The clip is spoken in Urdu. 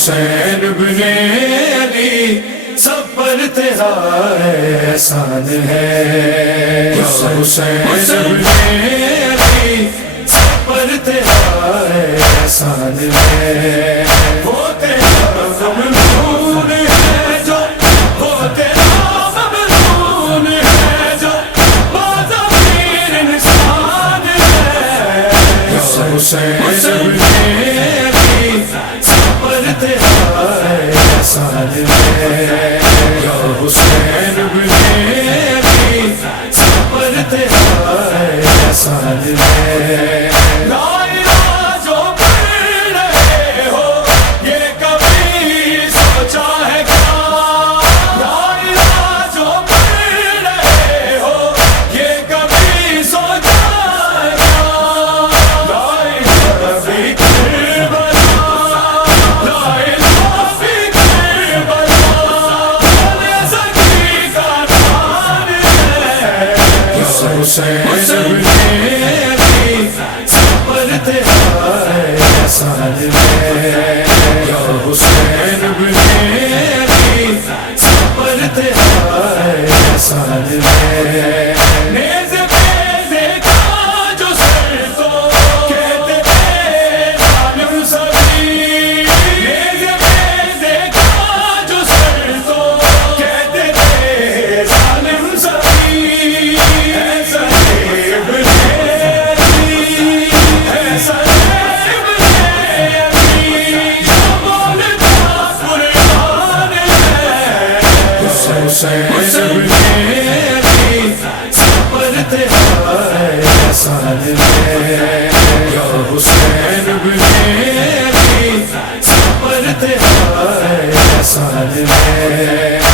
حسین ابن علی سب پر تیرا احسان ہے، یا حسین ابن علی سب پر تیرا احسان ہے، وہ تیرا ممنون ہے جو، وہ تیرا ممنون ہے جو بازمیر انسان ہے، یا حسین ابن علی سب پر تیرا احسان ہے، یا حسین ابن علی سب پر تیرا احسان ہے۔ لا الہ جو پڑھ رہے ہو یہ کبھی سوچا ہے کیا، لا الہ جو پڑھ رہے ہو یہ کبھی سوچا ہے کیا، لا الہ فی کربلا، لا الہ فی کربلا زکی کا نام ہے، یا حسین ابن علی سب پر تیرا احسان ہے، یا حسین ابن علی سب پر تیرا احسان ہے۔ نیز پہ دیکھا جو سر تو کہتے تھے ظالم سبھی، نیز پہ دیکھا جو سر تو کہتے تھے ظالم سبھی، ایسا ابن علی، ایسا ابن علی جو بولتا قرآن ہے، حسین ابن علی سب پر تیرا احسان ہے، یا حسین ابن علی سب پر تیرا احسان ہے۔